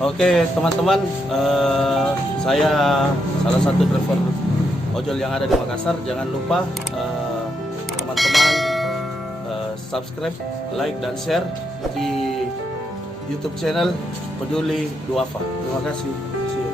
Oke teman-teman, saya salah satu driver ojol yang ada di Makassar. Jangan lupa teman-teman subscribe, like, dan share di YouTube channel Peduli Duafa. Terima kasih. See you.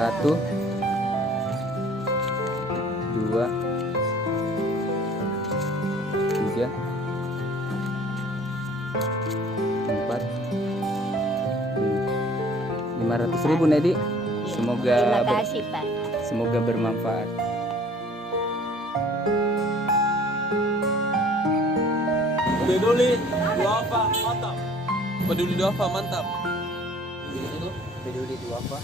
Satu, dua, tiga, empat, 500.000 Nedi. Terima kasih Pak. Semoga bermanfaat. Peduli Duafa mantap. Peduli Duafa mantap. Peduli Duafa.